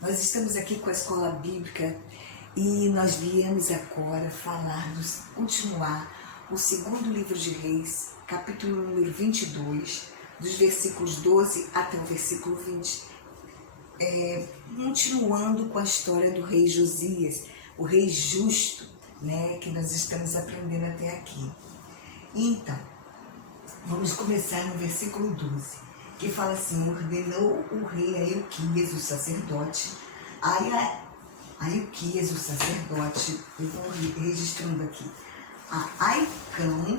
Nós estamos aqui com a Escola Bíblica e nós viemos agora continuar o segundo livro de Reis, capítulo número 22, dos versículos 12 até o versículo 20. Continuando com a história do rei Josias, o rei justo, que nós estamos aprendendo até aqui. Então, vamos começar no versículo 12. Que fala assim: ordenou o rei a Ilquias, o sacerdote, a Ilquias, o sacerdote, eu vou registrando aqui, a Aicão,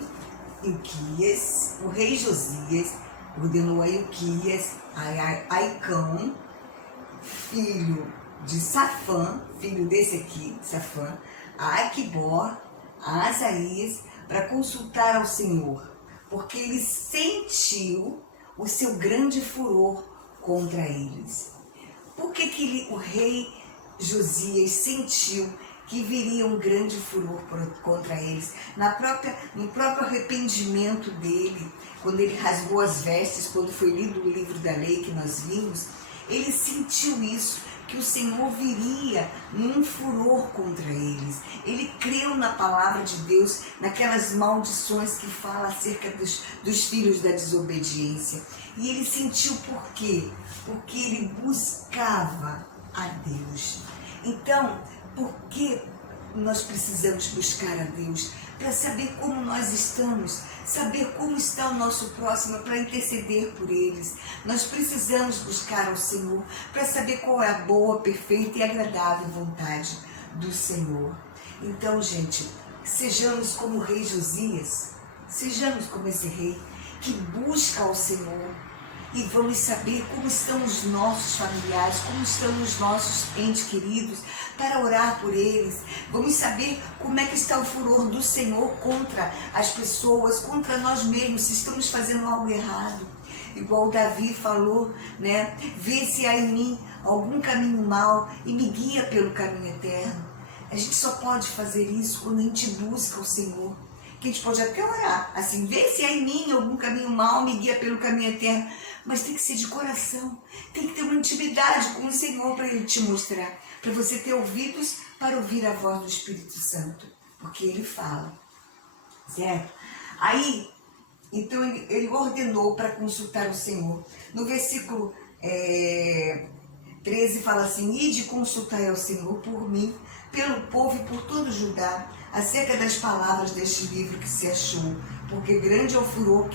Ilquias, o rei Josias, ordenou a Ilquias, a Aicão, filho de Safã, filho desse aqui, Safã, a Aquibor, a Asaías, para consultar ao Senhor, porque ele sentiu o seu grande furor contra eles. Por que o rei Josias sentiu que viria um grande furor contra eles? No próprio arrependimento dele, quando ele rasgou as vestes, quando foi lido o livro da lei que nós vimos, ele sentiu isso, que o Senhor viria num furor contra eles. Ele creu na palavra de Deus, naquelas maldições que fala acerca dos filhos da desobediência. E ele sentiu por quê? Porque ele buscava a Deus. Então, por que nós precisamos buscar a Deus? Para saber como nós estamos, saber como está o nosso próximo, para interceder por eles. Nós precisamos buscar ao Senhor para saber qual é a boa, perfeita e agradável vontade do Senhor. Então, gente, sejamos como o rei Josias, sejamos como esse rei que busca ao Senhor. E vamos saber como estão os nossos familiares, como estão os nossos entes queridos, para orar por eles. Vamos saber como é que está o furor do Senhor contra as pessoas, contra nós mesmos, se estamos fazendo algo errado. Igual Davi falou, vê se há em mim algum caminho mau e me guia pelo caminho eterno. A gente só pode fazer isso quando a gente busca o Senhor. Que a gente pode até orar, assim, vê se há em mim algum caminho mau, me guia pelo caminho eterno. Mas tem que ser de coração, tem que ter uma intimidade com o Senhor para Ele te mostrar, para você ter ouvidos para ouvir a voz do Espírito Santo, porque Ele fala, certo? Aí, então ele ordenou para consultar o Senhor. No versículo 13 fala assim: ide consultar ao Senhor por mim, pelo povo e por todo Judá, acerca das palavras deste livro que se achou, porque grande é o furor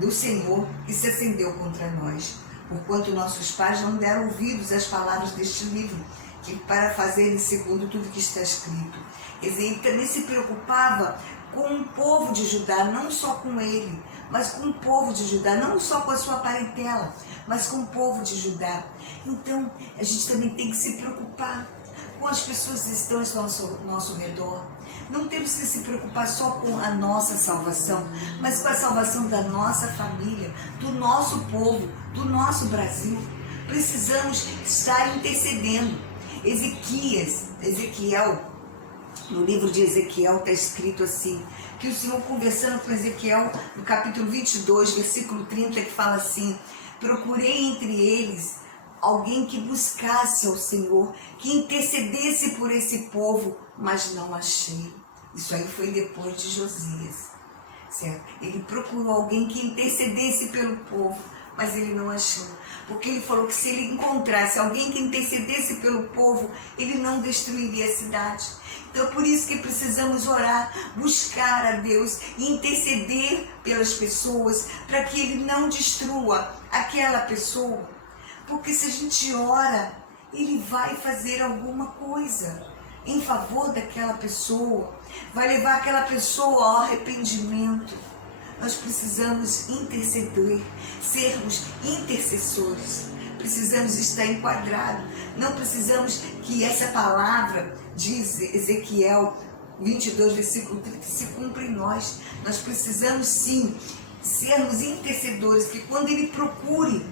do Senhor que se acendeu contra nós, porquanto nossos pais não deram ouvidos às palavras deste livro, que para fazerem segundo tudo que está escrito. Quer dizer, ele também se preocupava com o povo de Judá, não só com ele, mas com o povo de Judá, não só com a sua parentela, mas com o povo de Judá. Então, a gente também tem que se preocupar com as pessoas que estão ao nosso redor. Não temos que se preocupar só com a nossa salvação, mas com a salvação da nossa família, do nosso povo, do nosso Brasil. Precisamos estar intercedendo. Ezequiel, no livro de Ezequiel está escrito assim, que o Senhor conversando com Ezequiel, no capítulo 22, versículo 30, que fala assim: procurei entre eles alguém que buscasse ao Senhor, que intercedesse por esse povo, mas não achei. Isso aí foi depois de Josias, certo? Ele procurou alguém que intercedesse pelo povo, mas ele não achou. Porque ele falou que se ele encontrasse alguém que intercedesse pelo povo, ele não destruiria a cidade. Então, por isso que precisamos orar, buscar a Deus e interceder pelas pessoas, para que Ele não destrua aquela pessoa. Porque se a gente ora, Ele vai fazer alguma coisa em favor daquela pessoa, vai levar aquela pessoa ao arrependimento. Nós precisamos interceder, sermos intercessores. Precisamos estar enquadrados. Não precisamos que essa palavra de Ezequiel 22, versículo 30, se cumpra em nós. Nós precisamos sim sermos intercedores, que quando Ele procure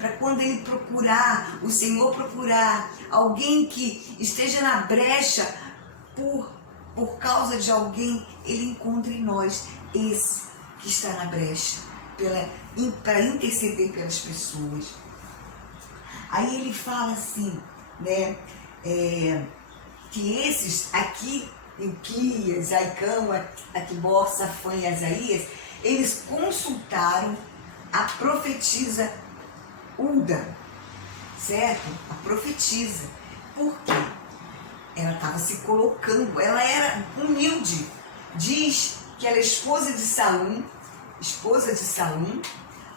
para quando Ele procurar, o Senhor procurar alguém que esteja na brecha por causa de alguém, Ele encontra em nós esse que está na brecha. para interceder pelas pessoas. Aí ele fala assim, né, que esses aqui, Ilquias, Aicão, Aquibor, Safã e Asaías, eles consultaram a profetisa Hulda, certo? A profetisa. Por quê? Ela estava se colocando, ela era humilde. Diz que ela é esposa de Salum,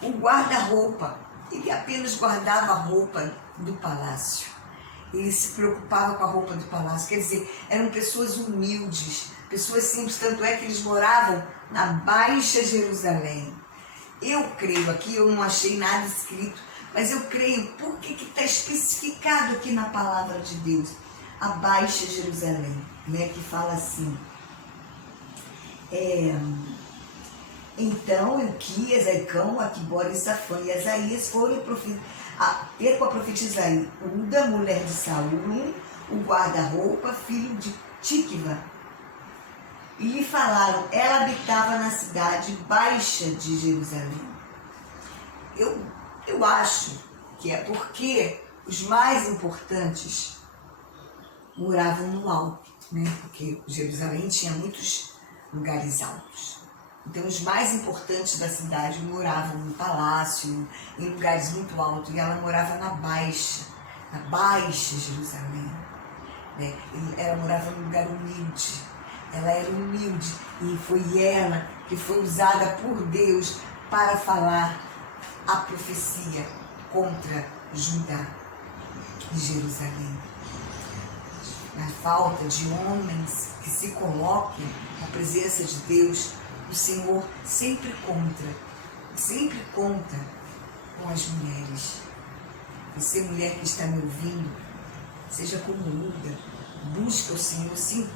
o guarda-roupa. Ele apenas guardava a roupa do palácio. Ele se preocupava com a roupa do palácio. Quer dizer, eram pessoas humildes, pessoas simples. Tanto é que eles moravam na Baixa Jerusalém. Eu creio aqui, eu não achei nada escrito, mas eu creio, porque que está especificado aqui na palavra de Deus, a Baixa Jerusalém, né, que fala assim, então Ilquias, Aicão, Aquibor, Safã e Asaías foram ter com a profetisa Hulda, mulher de Salum, o guarda-roupa, filho de Tikva, e lhe falaram, ela habitava na cidade baixa de Jerusalém. Eu acho que é porque os mais importantes moravam no alto, né? Porque Jerusalém tinha muitos lugares altos. Então os mais importantes da cidade moravam no palácio, em lugares muito altos, e ela morava na Baixa Jerusalém, né? Ela morava num lugar humilde. Ela era humilde e foi ela que foi usada por Deus para falar a profecia contra Judá e Jerusalém. Na falta de homens que se coloquem na presença de Deus, o Senhor sempre conta com as mulheres. Você, mulher que está me ouvindo, seja como Hulda, busque o Senhor, se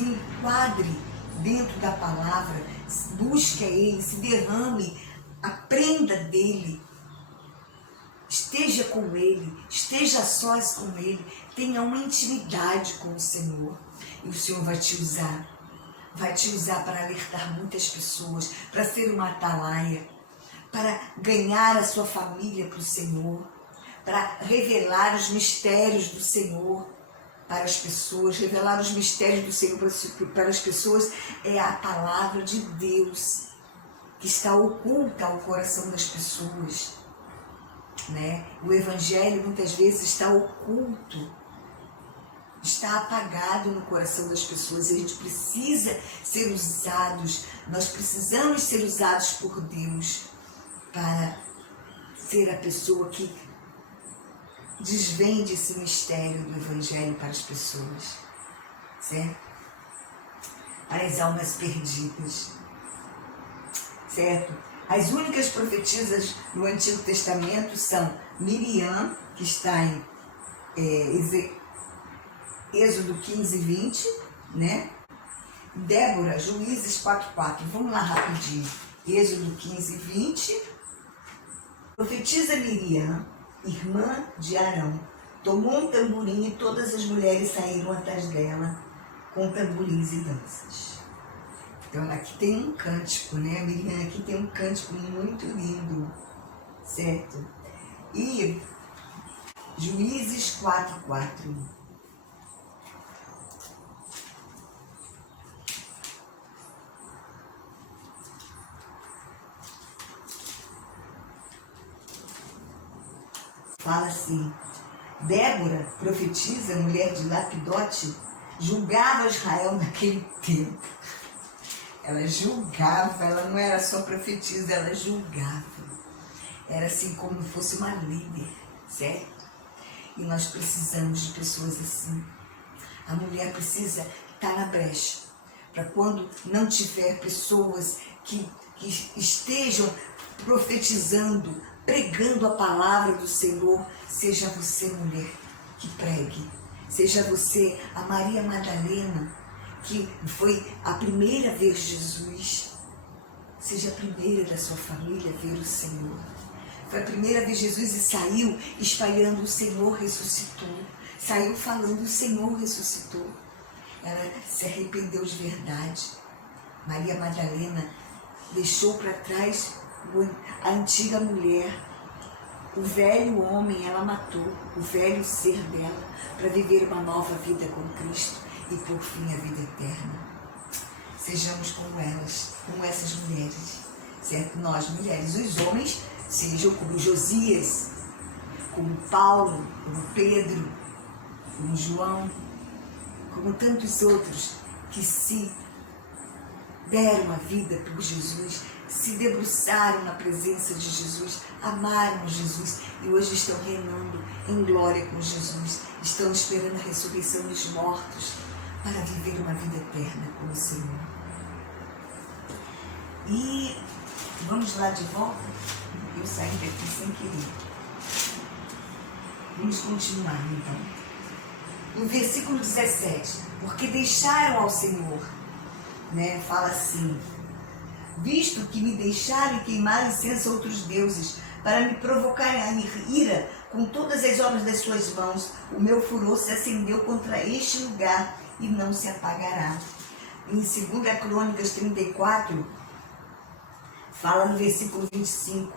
enquadre dentro da palavra, busque a Ele, se derrame, aprenda dEle, esteja com Ele, esteja a sós com Ele, tenha uma intimidade com o Senhor, e o Senhor vai te usar para alertar muitas pessoas, para ser uma atalaia, para ganhar a sua família para o Senhor, para revelar os mistérios do Senhor para as pessoas. Revelar os mistérios do Senhor para as pessoas é a palavra de Deus que está oculta ao coração das pessoas, né? O Evangelho muitas vezes está oculto, está apagado no coração das pessoas, e a gente precisa ser usados, nós precisamos ser usados por Deus para ser a pessoa que desvende esse mistério do Evangelho para as pessoas, certo? Para as almas perdidas, certo? As únicas profetisas no Antigo Testamento são Miriam, que está em Êxodo 15, 20, né? Débora, Juízes 4:4. Vamos lá rapidinho. Êxodo 15, 20. Profetiza Miriam, irmã de Arão, tomou um tamborim e todas as mulheres saíram atrás dela com tamborins e danças. Então aqui tem um cântico, né? Miriam aqui tem um cântico muito lindo, certo? E Juízes 4:4. Fala assim, Débora, profetisa, mulher de Lapidote, julgava Israel naquele tempo. Ela julgava, ela não era só profetisa, ela julgava. Era assim como fosse uma líder, certo? E nós precisamos de pessoas assim. A mulher precisa estar na brecha, para quando não tiver pessoas que estejam profetizando, pregando a palavra do Senhor, seja você, mulher, que pregue. Seja você a Maria Madalena, que foi a primeira a ver Jesus. Seja a primeira da sua família a ver o Senhor. Foi a primeira a ver Jesus e saiu espalhando o Senhor ressuscitou. Saiu falando o Senhor ressuscitou. Ela se arrependeu de verdade. Maria Madalena deixou para trás a antiga mulher, o velho homem, ela matou o velho ser dela para viver uma nova vida com Cristo e por fim a vida eterna. Sejamos como elas, como essas mulheres, certo? Nós mulheres, os homens sejam como Josias, como Paulo, como Pedro, como João, como tantos outros que se deram a vida por Jesus, se debruçaram na presença de Jesus, amaram Jesus e hoje estão reinando em glória com Jesus, estão esperando a ressurreição dos mortos para viver uma vida eterna com o Senhor. E vamos lá de volta? Eu saí daqui sem querer. Vamos continuar então. No versículo 17, porque deixaram ao Senhor, né? Fala assim: visto que me deixaram e queimaram incenso a outros deuses, para me provocarem a ira com todas as obras das suas mãos, o meu furor se acendeu contra este lugar e não se apagará. Em 2 Crônicas 34, fala no versículo 25,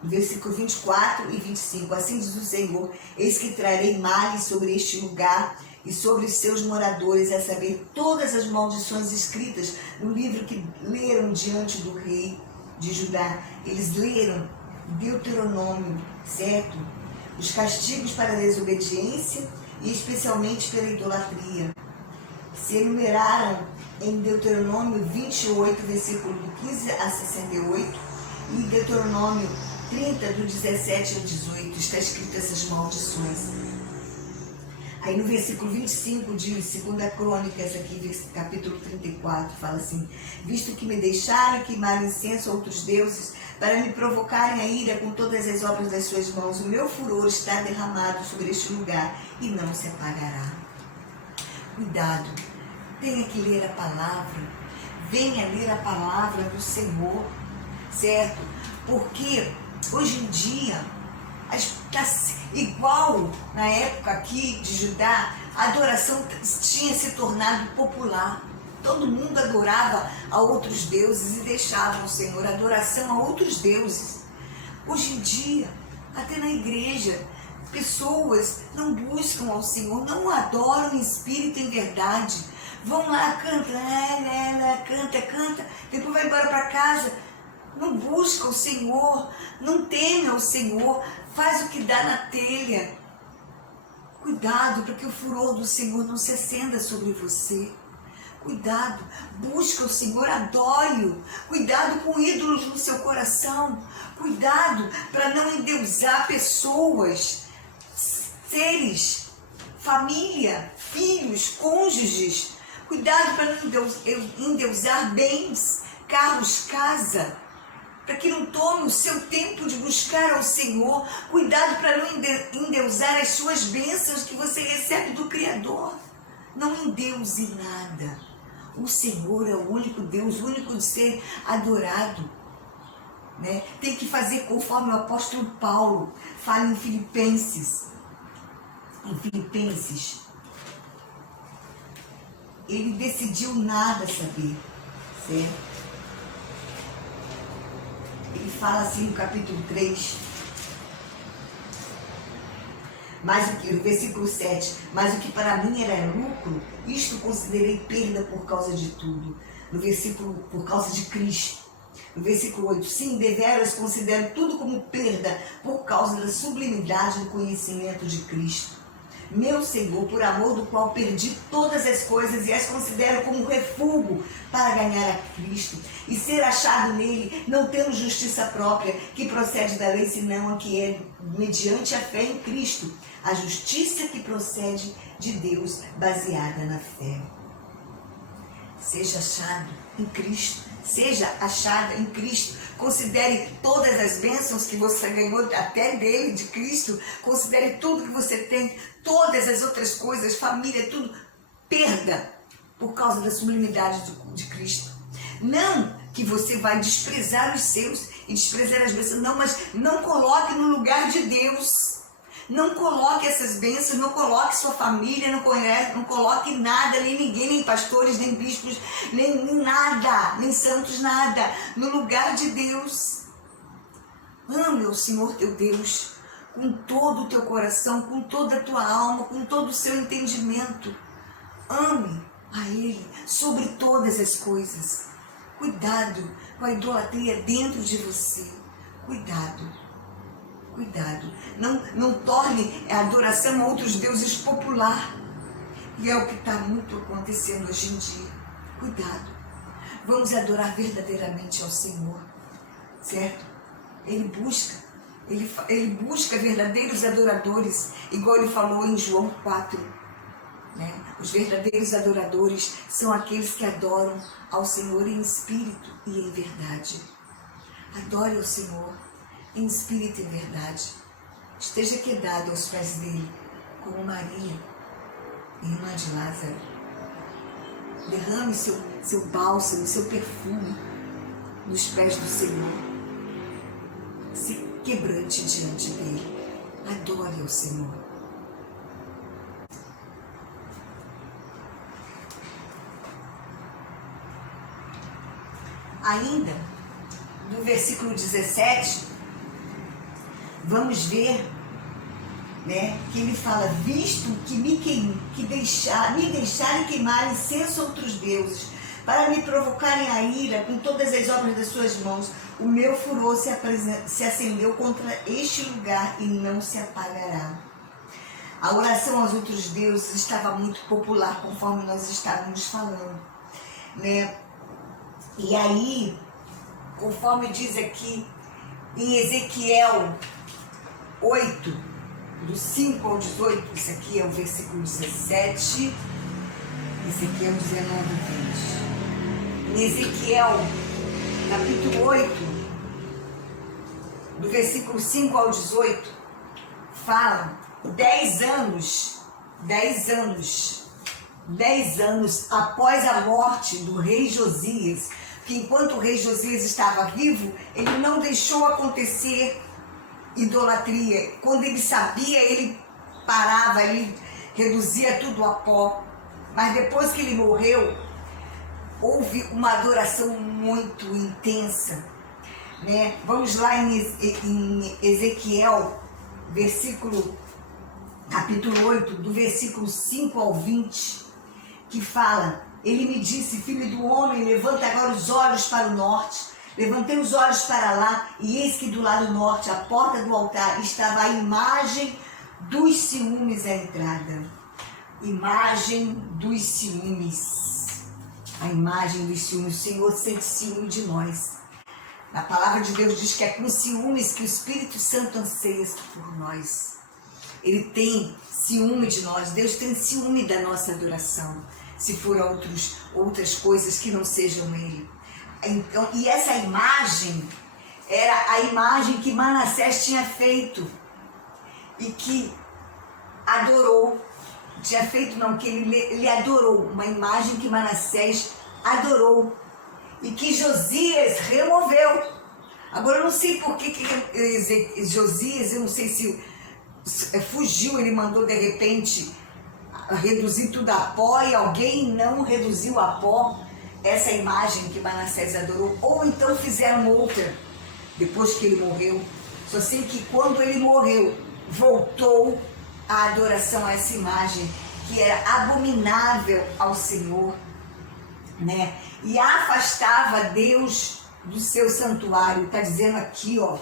no versículo 24 e 25, assim diz o Senhor: eis que trarei males sobre este lugar e sobre os seus moradores, a saber, todas as maldições escritas no livro que leram diante do rei de Judá. Eles leram Deuteronômio, certo? Os castigos para a desobediência e especialmente pela idolatria. Se enumeraram em Deuteronômio 28, versículo do 15 a 68, e Deuteronômio 30, do 17 ao 18, está escrito essas maldições. Aí no versículo 25 de 2 Crônicas, aqui, capítulo 34, fala assim: visto que me deixaram queimar incenso a outros deuses, para me provocarem a ira com todas as obras das suas mãos, o meu furor está derramado sobre este lugar e não se apagará. Cuidado, tenha que ler a palavra, venha ler a palavra do Senhor, certo? Porque hoje em dia, está igual na época aqui de Judá, a adoração tinha se tornado popular. Todo mundo adorava a outros deuses e deixava o Senhor, a adoração a outros deuses. Hoje em dia, até na igreja, pessoas não buscam ao Senhor, não o adoram em espírito e em verdade. Vão lá, canta, depois vai embora para casa. Não busca o Senhor, não teme ao Senhor, faz o que dá na telha. Cuidado para que o furor do Senhor não se acenda sobre você. Cuidado, busca o Senhor, adore-o. Cuidado com ídolos no seu coração. Cuidado para não endeusar pessoas, seres, família, filhos, cônjuges. Cuidado para não endeusar bens, carros, casa, para que não tome o seu tempo de buscar ao Senhor. Cuidado para não endeusar as suas bênçãos que você recebe do Criador. Não endeuse nada. O Senhor é o único Deus, o único de ser adorado, né? Tem que fazer conforme o apóstolo Paulo fala em Filipenses. Ele decidiu nada saber, certo? Ele fala assim no capítulo 3, no versículo 7, mas o que para mim era lucro, isto considerei perda por causa de tudo. No versículo, por causa de Cristo. No versículo 8, sim, deveras considero tudo como perda por causa da sublimidade do conhecimento de Cristo, meu Senhor, por amor do qual perdi todas as coisas e as considero como refúgio para ganhar a Cristo e ser achado nele, não tendo justiça própria que procede da lei, senão a que é mediante a fé em Cristo, a justiça que procede de Deus, baseada na fé. Seja achado em Cristo, seja achada em Cristo. Considere todas as bênçãos que você ganhou até dele, de Cristo. Considere tudo que você tem, todas as outras coisas, família, tudo, perda por causa da sublimidade de Cristo. Não que você vai desprezar os seus e desprezar as bênçãos, não, mas não coloque no lugar de Deus. Não coloque essas bênçãos, não coloque sua família, não coloque nada, nem ninguém, nem pastores, nem bispos, nem nada, nem santos, nada, no lugar de Deus. Ame o Senhor teu Deus com todo o teu coração, com toda a tua alma, com todo o seu entendimento. Ame a Ele sobre todas as coisas. Cuidado com a idolatria dentro de você. Cuidado. Cuidado. Não torne a adoração a outros deuses popular. E é o que está muito acontecendo hoje em dia. Cuidado. Vamos adorar verdadeiramente ao Senhor. Certo? Ele busca verdadeiros adoradores, igual ele falou em João 4. Né? Os verdadeiros adoradores são aqueles que adoram ao Senhor em espírito e em verdade. Adore ao Senhor em espírito e em verdade. Esteja quedado aos pés dele, como Maria, irmã de Lázaro. Derrame seu bálsamo, seu perfume nos pés do Senhor. Se quebrante diante dele. Adore ao Senhor. Ainda, no versículo 17, vamos ver, né, que ele fala: visto que me deixarem queimar incenso a outros deuses, para me provocarem a ira com todas as obras das suas mãos, o meu furor se acendeu contra este lugar e não se apagará. A oração aos outros deuses estava muito popular, conforme nós estávamos falando, né? E aí, conforme diz aqui em Ezequiel 8, do 5 ao 18, isso aqui é o versículo 17, esse aqui é o 19 e 20. Em Ezequiel, capítulo 8, do versículo 5 ao 18, fala 10 anos após a morte do rei Josias, que enquanto o rei Josias estava vivo, ele não deixou acontecer idolatria. Quando ele sabia, ele parava, ele reduzia tudo a pó. Mas depois que ele morreu, houve uma adoração muito intensa, né? Vamos lá em Ezequiel, capítulo 8, do versículo 5 ao 20, que fala: ele me disse, filho do homem, levanta agora os olhos para o norte. Levantei os olhos para lá, e eis que do lado norte, à porta do altar, estava a imagem dos ciúmes à entrada. Imagem dos ciúmes. A imagem dos ciúmes. O Senhor sente ciúme de nós. A palavra de Deus diz que é com ciúmes que o Espírito Santo anseia por nós. Ele tem ciúme de nós. Deus tem ciúme da nossa adoração, se for outras coisas que não sejam Ele. Então, e essa imagem era a imagem que Manassés tinha feito e que adorou. Tinha feito não, que ele adorou, uma imagem que Manassés adorou e que Josias removeu. Agora eu não sei por que Josias, eu não sei se fugiu, ele mandou de repente reduzir tudo a pó e alguém não reduziu a pó essa imagem que Manassés adorou, ou então fizeram outra depois que ele morreu. Só sei que quando ele morreu, voltou a adoração a essa imagem que era abominável ao Senhor, né? E afastava Deus do seu santuário. Está dizendo aqui, ó,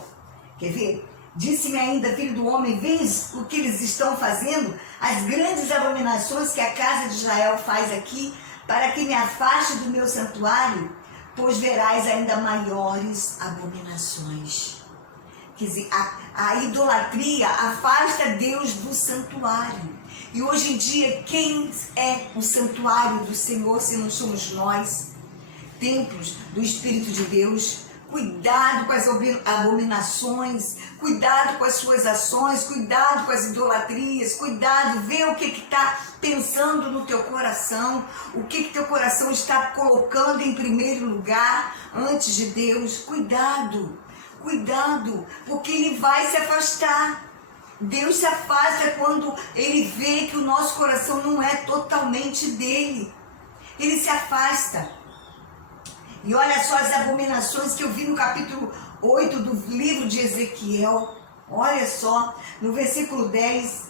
quer ver? Disse-me ainda, filho do homem, vês o que eles estão fazendo? As grandes abominações que a casa de Israel faz aqui, para que me afaste do meu santuário, pois verás ainda maiores abominações. Quer dizer, a idolatria afasta Deus do santuário. E hoje em dia, quem é o santuário do Senhor, se não somos nós, templos do Espírito de Deus? Cuidado com as abominações, cuidado com as suas ações, cuidado com as idolatrias, cuidado, vê o que está pensando no teu coração, o que teu coração está colocando em primeiro lugar antes de Deus. Cuidado, cuidado, porque ele vai se afastar. Deus se afasta quando Ele vê que o nosso coração não é totalmente dele. Ele se afasta. E olha só as abominações que eu vi no capítulo 8 do livro de Ezequiel. Olha só, no versículo 10,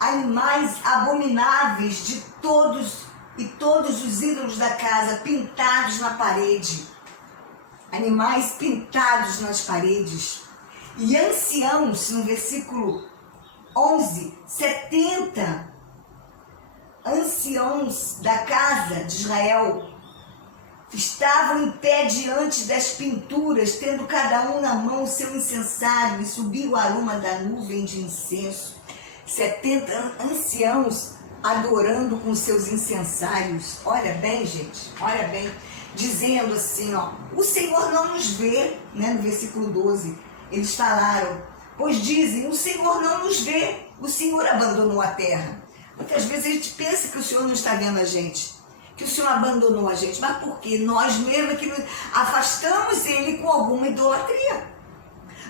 animais abomináveis de todos os ídolos da casa, pintados na parede. Animais pintados nas paredes. E anciãos, no versículo 11, 70 anciãos da casa de Israel estavam em pé diante das pinturas, tendo cada um na mão o seu incensário, e subia o aroma da nuvem de incenso. 70 anciãos adorando com seus incensários. Olha bem, gente, olha bem, dizendo assim, ó, o Senhor não nos vê, né, no versículo 12, eles falaram, pois dizem, o Senhor não nos vê, o Senhor abandonou a terra. Muitas vezes a gente pensa que o Senhor não está vendo a gente, que o Senhor abandonou a gente, mas por quê? Nós mesmos que afastamos Ele com alguma idolatria.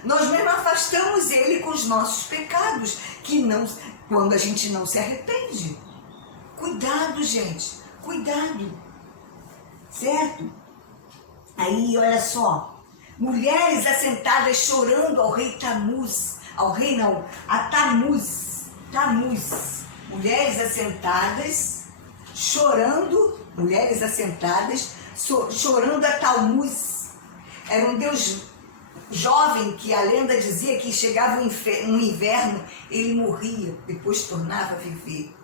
Nós mesmos afastamos Ele com os nossos pecados, que não, quando a gente não se arrepende. Cuidado, gente, cuidado, certo? Aí, olha só, mulheres assentadas chorando ao rei Tamuz, a Tamuz, mulheres assentadas, chorando a Tamuz. Era um deus jovem que a lenda dizia que chegava um inverno, ele morria, depois tornava a viver.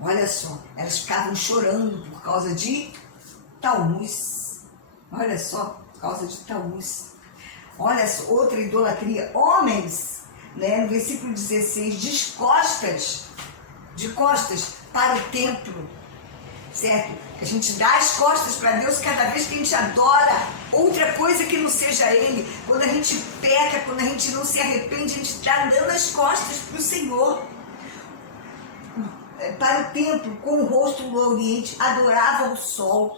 Olha só, elas ficavam chorando por causa de Tamuz. Olha só, por causa de Tamuz. Olha só, outra idolatria. Homens, né, no versículo 16, de costas para o templo. Certo? A gente dá as costas para Deus cada vez que a gente adora outra coisa que não seja Ele. Quando a gente peca, quando a gente não se arrepende, a gente está dando as costas para o Senhor. Para o templo, com o rosto no oriente, adorava o sol.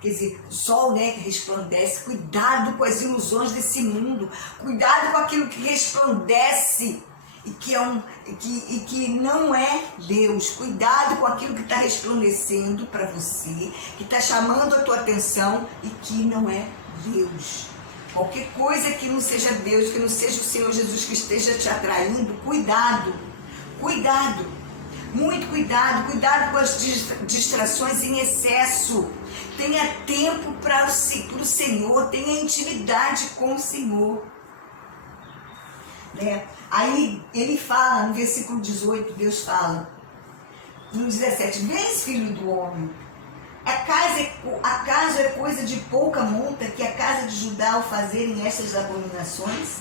Quer dizer, o sol, né, que resplandece. Cuidado com as ilusões desse mundo. Cuidado com aquilo que resplandece e que não é Deus. Cuidado com aquilo que está resplandecendo para você, que está chamando a tua atenção e que não é Deus. Qualquer coisa que não seja Deus, que não seja o Senhor Jesus que esteja te atraindo, cuidado, cuidado, muito cuidado, cuidado com as distrações em excesso. Tenha tempo para o Senhor, tenha intimidade com o Senhor. Né? Aí ele fala, no versículo 18, Deus fala, no 17, vês, filho do homem, acaso é coisa de pouca monta que a casa de Judá ao fazerem estas abominações?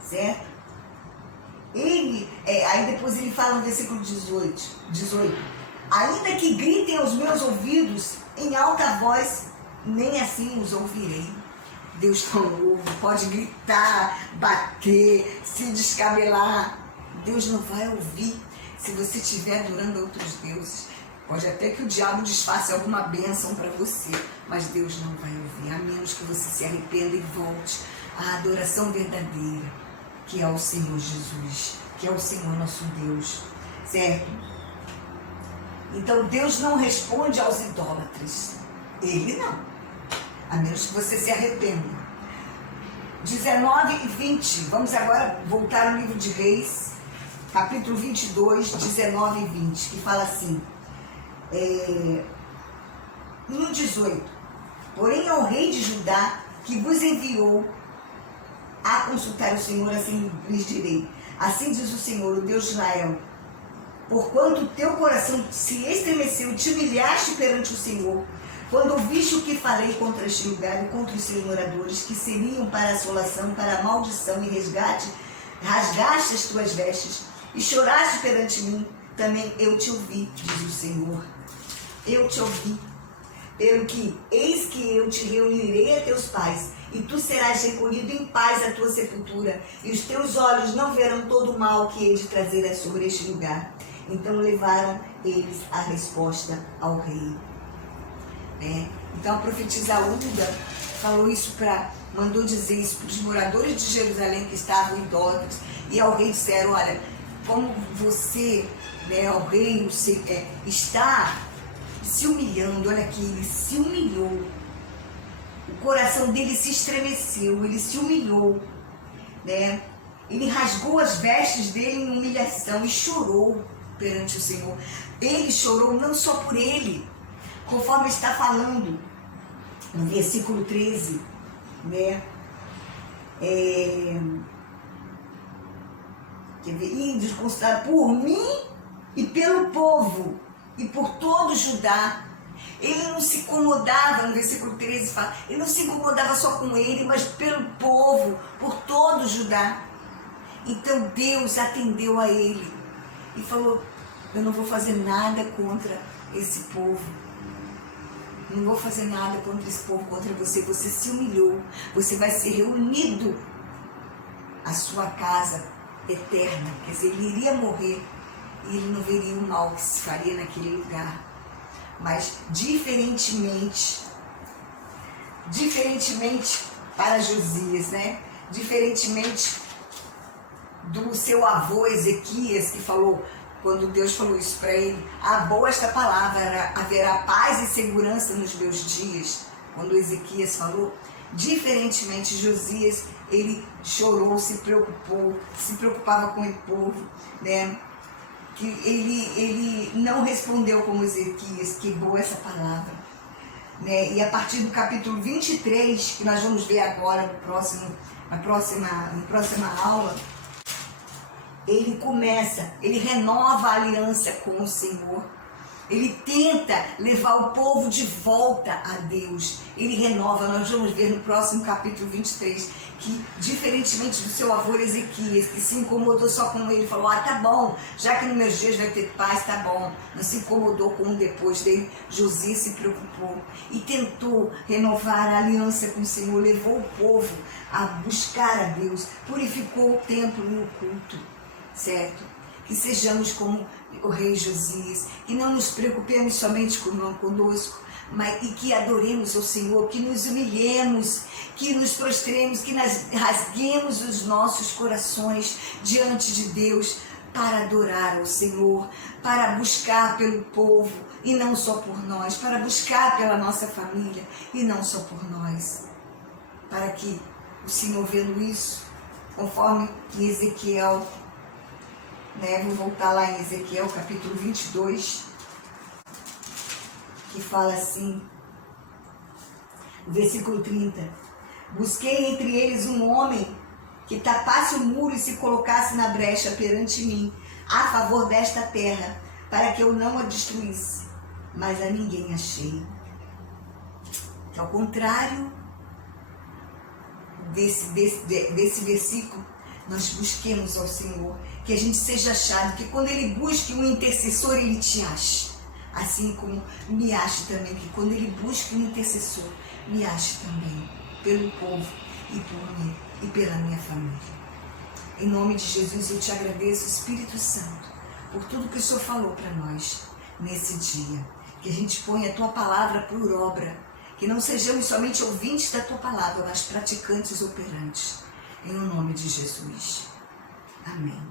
Certo? Aí depois ele fala no versículo 18, ainda que gritem aos meus ouvidos em alta voz, nem assim os ouvirei. Deus não ouve, pode gritar, bater, se descabelar. Deus não vai ouvir se você estiver adorando outros deuses. Pode até que o diabo desfaça alguma bênção para você, mas Deus não vai ouvir, a menos que você se arrependa e volte à adoração verdadeira, que é o Senhor Jesus, que é o Senhor nosso Deus, certo? Então Deus não responde aos idólatras, Ele não. A menos que você se arrependa. 19 e 20. Vamos agora voltar ao livro de Reis, capítulo 22, 19 e 20, que fala assim, no 18, porém ao rei de Judá, que vos enviou a consultar o Senhor, assim lhes direi, assim diz o Senhor, o Deus de Israel, porquanto teu coração se estremeceu e te humilhaste perante o Senhor, quando ouviste o que falei contra este lugar e contra os seus moradores, que seriam para a assolação, para a maldição e resgate, rasgaste as tuas vestes e choraste perante mim, também eu te ouvi, diz o Senhor. Eu te ouvi, pelo que eis que eu te reunirei a teus pais, e tu serás recolhido em paz à tua sepultura, e os teus olhos não verão todo o mal que hei de trazer sobre este lugar. Então levaram eles a resposta ao rei. Então a profetisa Hulda falou isso mandou dizer isso para os moradores de Jerusalém que estavam idólatras, e ao rei disseram, olha, como você, né, ao rei está se humilhando, olha aqui, ele se humilhou, o coração dele se estremeceu, ele se humilhou, né? Ele rasgou as vestes dele em humilhação e chorou perante o Senhor. Ele chorou não só por ele, conforme está falando no versículo 13, né? Índios considerados por mim e pelo povo e por todo Judá. Ele não se incomodava, no versículo 13 fala, ele não se incomodava só com ele, mas pelo povo, por todo Judá. Então Deus atendeu a ele e falou, eu não vou fazer nada contra esse povo. Não vou fazer nada contra esse povo, contra você. Você se humilhou, você vai ser reunido à sua casa eterna. Quer dizer, ele iria morrer e ele não veria o mal que se faria naquele lugar. Mas diferentemente para Josias, né? Diferentemente do seu avô Ezequias, que falou, quando Deus falou isso para ele, boa esta palavra, haverá paz e segurança nos meus dias. Quando Ezequias falou, diferentemente Josias, ele chorou, se preocupou, se preocupava com o povo, né? Que ele não respondeu como Ezequias, que boa essa palavra, né? E a partir do capítulo 23, que nós vamos ver agora na próxima aula, ele renova a aliança com o Senhor. Ele tenta levar o povo de volta a Deus. Ele renova, nós vamos ver no próximo capítulo 23, que diferentemente do seu avô Ezequias, que se incomodou só com ele, falou, tá bom, já que nos meus dias vai ter paz, tá bom. Não se incomodou com o depois dele. Josias se preocupou e tentou renovar a aliança com o Senhor, levou o povo a buscar a Deus, purificou o templo e o culto, certo? Que sejamos como o rei Josias, que não nos preocupemos somente conosco, mas e que adoremos ao Senhor, que nos humilhemos, que nos prostremos, que nós rasguemos os nossos corações diante de Deus para adorar ao Senhor, para buscar pelo povo e não só por nós, para buscar pela nossa família e não só por nós, para que o Senhor, vendo isso, conforme em Ezequiel, né, vou voltar lá em Ezequiel capítulo 22, que fala assim, versículo 30, busquei entre eles um homem que tapasse o muro e se colocasse na brecha perante mim, a favor desta terra, para que eu não a destruísse, mas a ninguém achei. Que ao contrário desse versículo, nós busquemos ao Senhor, que a gente seja achado, que quando Ele busque um intercessor, Ele te ache. Assim como me ache também, que quando Ele busque um intercessor, me ache também, pelo povo e por mim e pela minha família. Em nome de Jesus, eu te agradeço, Espírito Santo, por tudo que o Senhor falou para nós nesse dia. Que a gente ponha a Tua palavra por obra, que não sejamos somente ouvintes da Tua palavra, mas praticantes operantes. Em nome de Jesus. Amém.